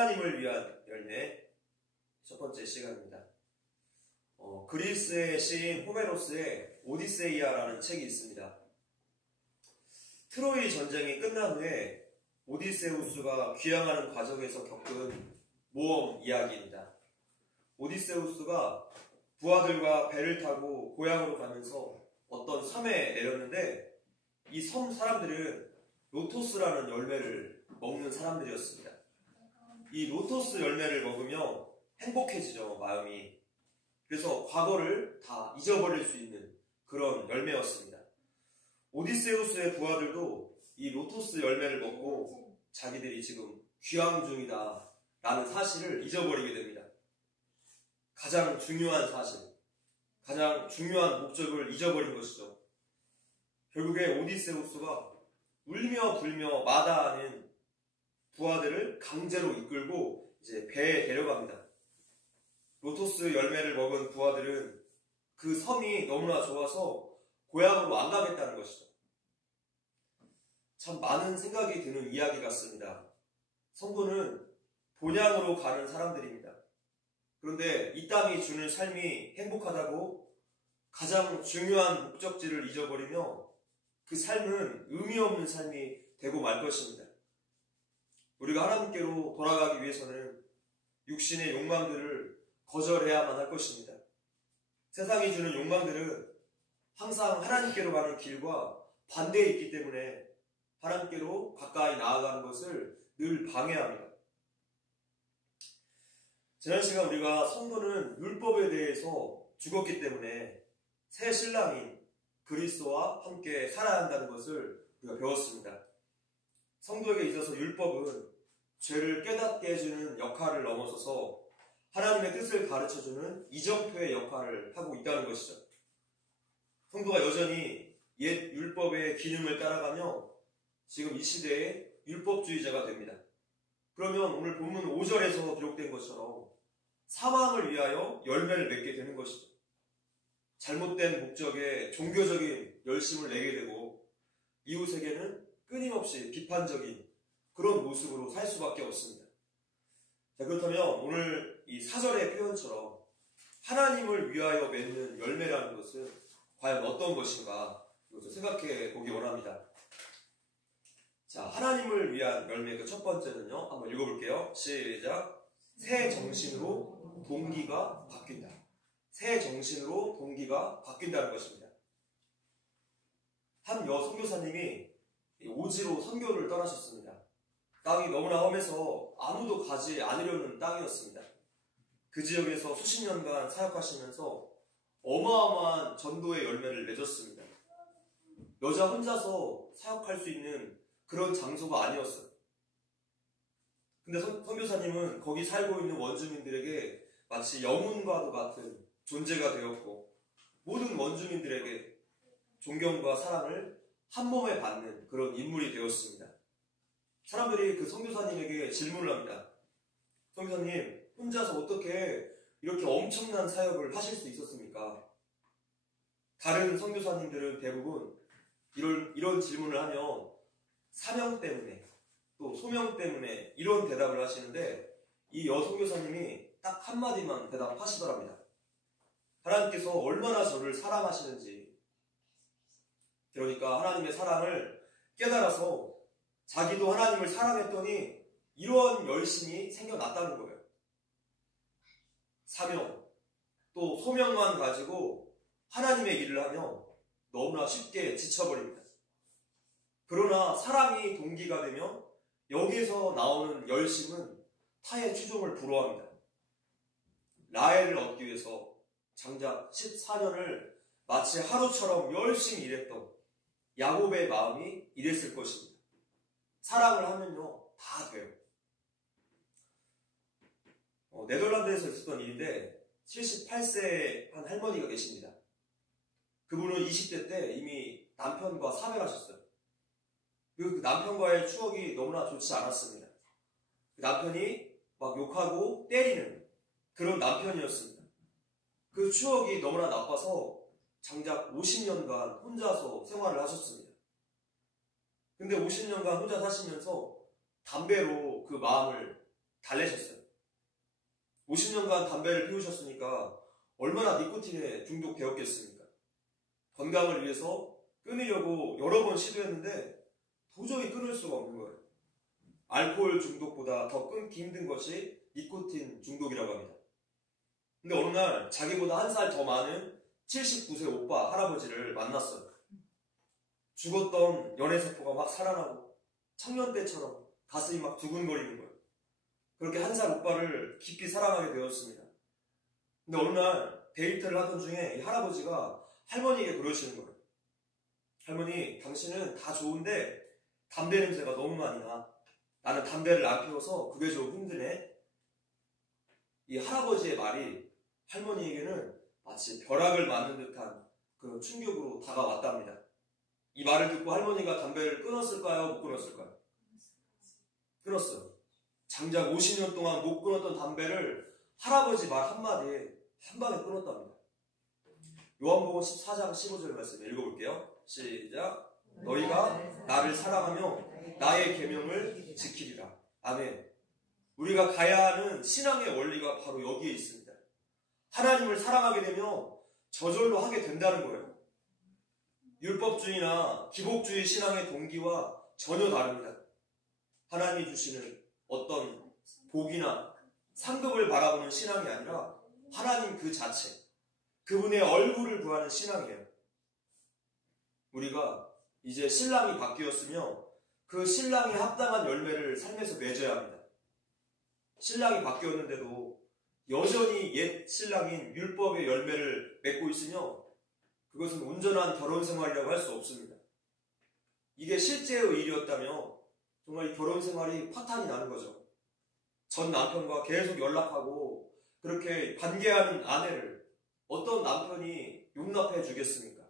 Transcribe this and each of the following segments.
하나님을 위한 열매 첫 번째 시간입니다. 그리스의 시인 호메로스의 오디세이아라는 책이 있습니다. 트로이 전쟁이 끝난 후에 오디세우스가 귀향하는 과정에서 겪은 모험 이야기입니다. 오디세우스가 부하들과 배를 타고 고향으로 가면서 어떤 섬에 내렸는데 이 섬 사람들은 로토스라는 열매를 먹는 사람들이었습니다. 이 로토스 열매를 먹으면 행복해지죠, 마음이. 그래서 과거를 다 잊어버릴 수 있는 그런 열매였습니다. 오디세우스의 부하들도 이 로토스 열매를 먹고 자기들이 지금 귀향 중이다 라는 사실을 잊어버리게 됩니다. 가장 중요한 사실, 가장 중요한 목적을 잊어버린 것이죠. 결국에 오디세우스가 울며 불며 마다하는 부하들을 강제로 이끌고 이제 배에 데려갑니다. 로토스 열매를 먹은 부하들은 그 섬이 너무나 좋아서 고향으로 안 가겠다는 것이죠. 참 많은 생각이 드는 이야기 같습니다. 성도는 본향으로 가는 사람들입니다. 그런데 이 땅이 주는 삶이 행복하다고 가장 중요한 목적지를 잊어버리며 그 삶은 의미 없는 삶이 되고 말 것입니다. 우리가 하나님께로 돌아가기 위해서는 육신의 욕망들을 거절해야만 할 것입니다. 세상이 주는 욕망들은 항상 하나님께로 가는 길과 반대에 있기 때문에 하나님께로 가까이 나아가는 것을 늘 방해합니다. 지난 시간 우리가 성도는 율법에 대해서 죽었기 때문에 새 신랑인 그리스도와 함께 살아야 한다는 것을 우리가 배웠습니다. 성도에게 있어서 율법은 죄를 깨닫게 해주는 역할을 넘어서서 하나님의 뜻을 가르쳐주는 이정표의 역할을 하고 있다는 것이죠. 성도가 여전히 옛 율법의 기능을 따라가며 지금 이 시대의 율법주의자가 됩니다. 그러면 오늘 본문 5절에서 기록된 것처럼 사망을 위하여 열매를 맺게 되는 것이죠. 잘못된 목적에 종교적인 열심을 내게 되고 이웃에게는 끊임없이 비판적인 그런 모습으로 살 수밖에 없습니다. 자, 그렇다면 오늘 이 4절의 표현처럼 하나님을 위하여 맺는 열매라는 것은 과연 어떤 것인가 이것을 생각해 보기 원합니다. 자, 하나님을 위한 열매 그 첫 번째는요. 한번 읽어볼게요. 시작. 새 정신으로 동기가 바뀐다. 새 정신으로 동기가 바뀐다는 것입니다. 한 선교사님이 오지로 선교를 떠나셨습니다. 땅이 너무나 험해서 아무도 가지 않으려는 땅이었습니다. 그 지역에서 수십 년간 사역하시면서 어마어마한 전도의 열매를 맺었습니다. 여자 혼자서 사역할 수 있는 그런 장소가 아니었어요. 근데 선교사님은 거기 살고 있는 원주민들에게 마치 영혼과도 같은 존재가 되었고 모든 원주민들에게 존경과 사랑을 한 몸에 받는 그런 인물이 되었습니다. 사람들이 그 선교사님에게 질문을 합니다. 선교사님, 혼자서 어떻게 이렇게 엄청난 사역을 하실 수 있었습니까? 다른 선교사님들은 대부분 이런 질문을 하면 사명 때문에 또 소명 때문에 이런 대답을 하시는데 이 선교사님이 딱 한마디만 대답하시더랍니다. 하나님께서 얼마나 저를 사랑하시는지, 그러니까 하나님의 사랑을 깨달아서 자기도 하나님을 사랑했더니 이런 열심이 생겨났다는 거예요. 사명, 또 소명만 가지고 하나님의 일을 하며 너무나 쉽게 지쳐버립니다. 그러나 사랑이 동기가 되면 여기에서 나오는 열심은 타의 추종을 불허합니다. 라헬을 얻기 위해서 장작 14년을 마치 하루처럼 열심히 일했던 야곱의 마음이 이랬을 것입니다. 사랑을 하면요, 다 돼요. 네덜란드에서 있었던 일인데 78세 한 할머니가 계십니다. 그분은 20대 때 이미 남편과 사별하셨어요. 그 남편과의 추억이 너무나 좋지 않았습니다. 그 남편이 막 욕하고 때리는 그런 남편이었습니다. 그 추억이 너무나 나빠서 장작 50년간 혼자서 생활을 하셨습니다. 근데 50년간 혼자 사시면서 담배로 그 마음을 달래셨어요. 50년간 담배를 피우셨으니까 얼마나 니코틴에 중독되었겠습니까? 건강을 위해서 끊으려고 여러 번 시도했는데 도저히 끊을 수가 없는 거예요. 알코올 중독보다 더 끊기 힘든 것이 니코틴 중독이라고 합니다. 근데 어느 날 자기보다 한 살 더 많은 79세 오빠 할아버지를 만났어요. 죽었던 연애세포가 막 살아나고 청년 때처럼 가슴이 막 두근거리는 거예요. 그렇게 한 살 오빠를 깊이 사랑하게 되었습니다. 근데 어느 날 데이트를 하던 중에 이 할아버지가 할머니에게 그러시는 거예요. 할머니, 당신은 다 좋은데 담배 냄새가 너무 많이 나. 나는 담배를 안 피워서 그게 좀 힘드네. 이 할아버지의 말이 할머니에게는 마치 벼락을 맞는 듯한 그런 충격으로 다가왔답니다. 이 말을 듣고 할머니가 담배를 끊었을까요? 못 끊었을까요? 끊었어요. 장작 50년 동안 못 끊었던 담배를 할아버지 말 한마디에 한 방에 끊었답니다. 요한복음 14장 15절 말씀 읽어볼게요. 시작. 너희가 나를 사랑하며 나의 계명을 지키리라. 아멘. 우리가 가야 하는 신앙의 원리가 바로 여기에 있습니다. 하나님을 사랑하게 되면 저절로 하게 된다는 거예요. 율법주의나 기복주의 신앙의 동기와 전혀 다릅니다. 하나님이 주시는 어떤 복이나 상급을 바라보는 신앙이 아니라 하나님 그 자체, 그분의 얼굴을 구하는 신앙이에요. 우리가 이제 신랑이 바뀌었으며 그 신랑에 합당한 열매를 삶에서 맺어야 합니다. 신랑이 바뀌었는데도 여전히 옛 신랑인 율법의 열매를 맺고 있으며 그것은 온전한 결혼 생활이라고 할 수 없습니다. 이게 실제의 일이었다면 정말 이 결혼 생활이 파탄이 나는 거죠. 전 남편과 계속 연락하고 그렇게 관계하는 아내를 어떤 남편이 용납해 주겠습니까?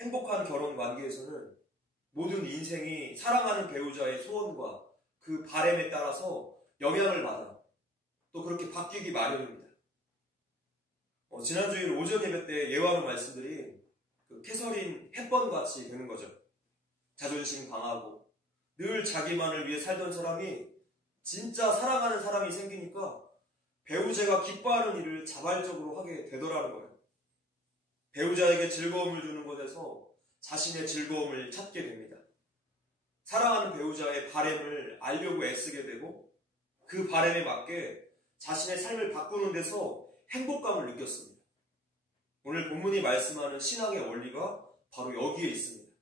행복한 결혼 관계에서는 모든 인생이 사랑하는 배우자의 소원과 그 바람에 따라서 영향을 받아 또 그렇게 바뀌기 마련입니다. 지난주일 오전 예배 때 예화로 말씀드린 그 캐서린 헵번같이 되는 거죠. 자존심 강하고 늘 자기만을 위해 살던 사람이 진짜 사랑하는 사람이 생기니까 배우자가 기뻐하는 일을 자발적으로 하게 되더라는 거예요. 배우자에게 즐거움을 주는 것에서 자신의 즐거움을 찾게 됩니다. 사랑하는 배우자의 바램을 알려고 애쓰게 되고 그 바램에 맞게 자신의 삶을 바꾸는 데서 행복감을 느꼈습니다. 오늘 본문이 말씀하는 신앙의 원리가 바로 여기에 있습니다.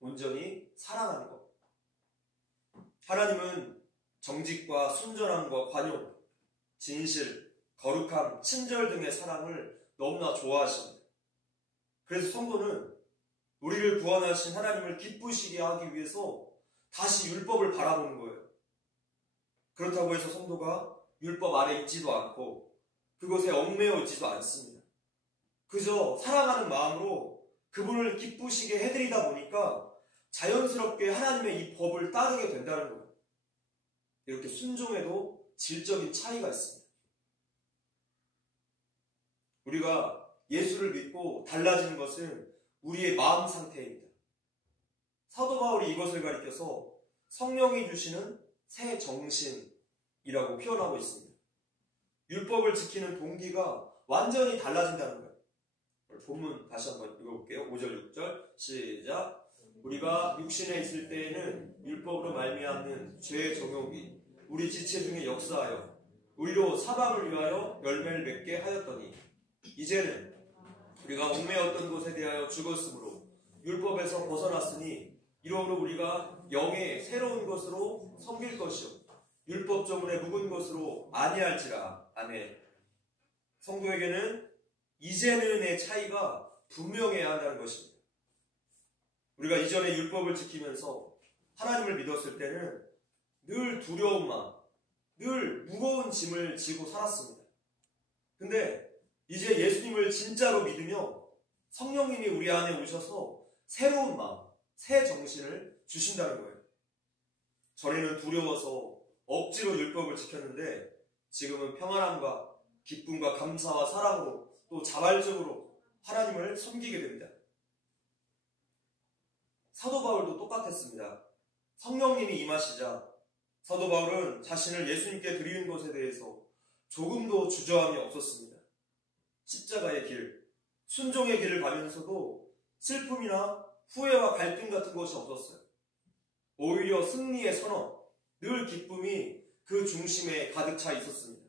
온전히 사랑하는 것. 하나님은 정직과 순전함과 관용, 진실, 거룩함, 친절 등의 사랑을 너무나 좋아하십니다. 그래서 성도는 우리를 구원하신 하나님을 기쁘시게 하기 위해서 다시 율법을 바라보는 거예요. 그렇다고 해서 성도가 율법 아래 있지도 않고 그것에 얽매여 있지도 않습니다. 그저 사랑하는 마음으로 그분을 기쁘시게 해드리다 보니까 자연스럽게 하나님의 이 법을 따르게 된다는 거예요. 이렇게 순종에도 질적인 차이가 있습니다. 우리가 예수를 믿고 달라지는 것은 우리의 마음 상태입니다. 사도 바울이 이것을 가리켜서 성령이 주시는 새 정신이라고 표현하고 있습니다. 율법을 지키는 동기가 완전히 달라진다는 거예요. 본문 다시 한번 읽어볼게요. 5절 6절 시작. 우리가 육신에 있을 때에는 율법으로 말미암는 죄의 정욕이 우리 지체 중에 역사하여 우리로 사방을 위하여 열매를 맺게 하였더니 이제는 우리가 얽매였던 것에 대하여 죽었으므로 율법에서 벗어났으니 이러므로 우리가 영의 새로운 것으로 섬길 것이요 율법 때문에 묵은 것으로 아니할지라. 아멘. 성도에게는 이제는의 차이가 분명해야 한다는 것입니다. 우리가 이전에 율법을 지키면서 하나님을 믿었을 때는 늘 두려운 마음, 늘 무거운 짐을 지고 살았습니다. 근데 이제 예수님을 진짜로 믿으며 성령님이 우리 안에 오셔서 새로운 마음, 새 정신을 주신다는 거예요. 전에는 두려워서 억지로 율법을 지켰는데 지금은 평안함과 기쁨과 감사와 사랑으로 또 자발적으로 하나님을 섬기게 됩니다. 사도 바울도 똑같았습니다. 성령님이 임하시자 사도 바울은 자신을 예수님께 드리는 것에 대해서 조금도 주저함이 없었습니다. 십자가의 길, 순종의 길을 가면서도 슬픔이나 후회와 갈등 같은 것이 없었어요. 오히려 승리의 선언, 늘 기쁨이 그 중심에 가득 차 있었습니다.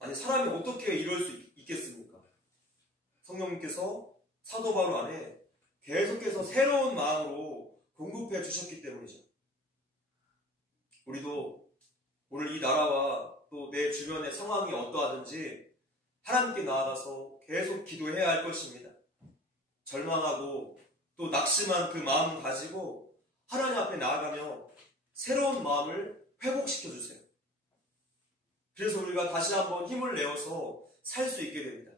아니, 사람이 어떻게 이럴 수 있겠습니까? 성령님께서 사도 바울 안에 계속해서 새로운 마음으로 공급해 주셨기 때문이죠. 우리도 오늘 이 나라와 또 내 주변의 상황이 어떠하든지 하나님께 나아가서 계속 기도해야 할 것입니다. 절망하고 또 낙심한 그 마음을 가지고 하나님 앞에 나아가며 새로운 마음을 회복시켜 주세요. 그래서 우리가 다시 한번 힘을 내어서 살 수 있게 됩니다.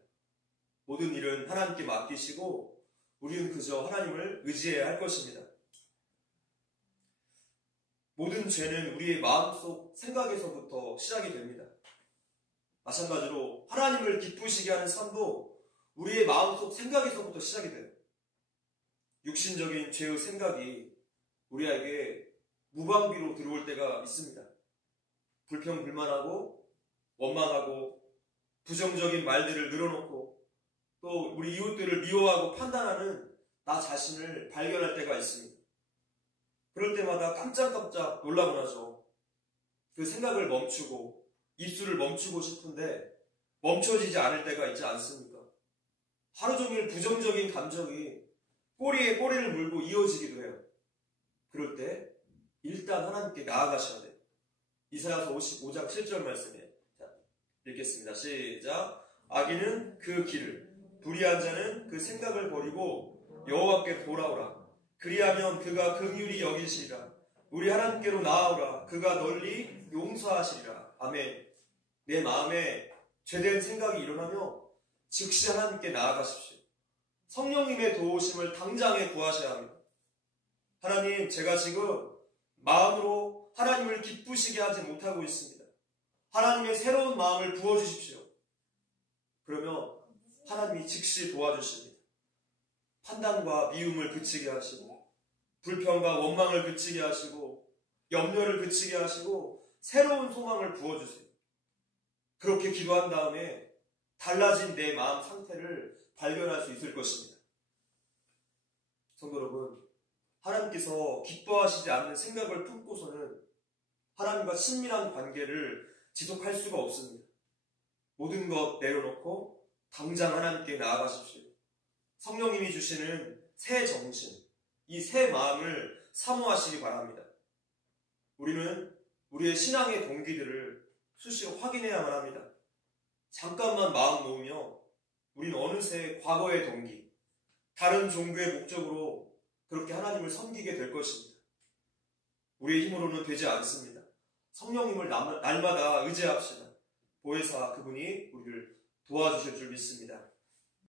모든 일은 하나님께 맡기시고 우리는 그저 하나님을 의지해야 할 것입니다. 모든 죄는 우리의 마음속 생각에서부터 시작이 됩니다. 마찬가지로 하나님을 기쁘시게 하는 삶도 우리의 마음속 생각에서부터 시작이 돼요. 육신적인 죄의 생각이 우리에게 무방비로 들어올 때가 있습니다. 불평불만하고 원망하고 부정적인 말들을 늘어놓고 또 우리 이웃들을 미워하고 판단하는 나 자신을 발견할 때가 있습니다. 그럴 때마다 깜짝깜짝 놀라곤 하죠. 그 생각을 멈추고 입술을 멈추고 싶은데 멈춰지지 않을 때가 있지 않습니까? 하루 종일 부정적인 감정이 꼬리에 꼬리를 물고 이어지기도 해요. 그럴 때 일단 하나님께 나아가셔야 돼요. 이사야서 55장 7절 말씀이에요. 자, 읽겠습니다. 시작. 악인은 그 길을, 불의한 자는 그 생각을 버리고 여호와께 돌아오라. 그리하면 그가 긍휼히 여기시리라. 우리 하나님께로 나아오라. 그가 널리 용서하시리라. 아멘. 내 마음에 죄된 생각이 일어나며 즉시 하나님께 나아가십시오. 성령님의 도우심을 당장에 구하셔야 합니다. 하나님, 제가 지금 마음으로 하나님을 기쁘시게 하지 못하고 있습니다. 하나님의 새로운 마음을 부어주십시오. 그러면 하나님이 즉시 도와주십니다. 판단과 미움을 그치게 하시고 불평과 원망을 그치게 하시고 염려를 그치게 하시고 새로운 소망을 부어주세요. 그렇게 기도한 다음에 달라진 내 마음 상태를 발견할 수 있을 것입니다. 성도 여러분, 하나님께서 기뻐하시지 않는 생각을 품고서는 하나님과 친밀한 관계를 지속할 수가 없습니다. 모든 것 내려놓고 당장 하나님께 나아가십시오. 성령님이 주시는 새 정신, 이 새 마음을 사모하시기 바랍니다. 우리는 우리의 신앙의 동기들을 수시로 확인해야만 합니다. 잠깐만 마음 놓으며 우리는 어느새 과거의 동기, 다른 종교의 목적으로 그렇게 하나님을 섬기게 될 것입니다. 우리의 힘으로는 되지 않습니다. 성령님을 날마다 의지합시다. 보혜사 그분이 우리를 도와주실 줄 믿습니다.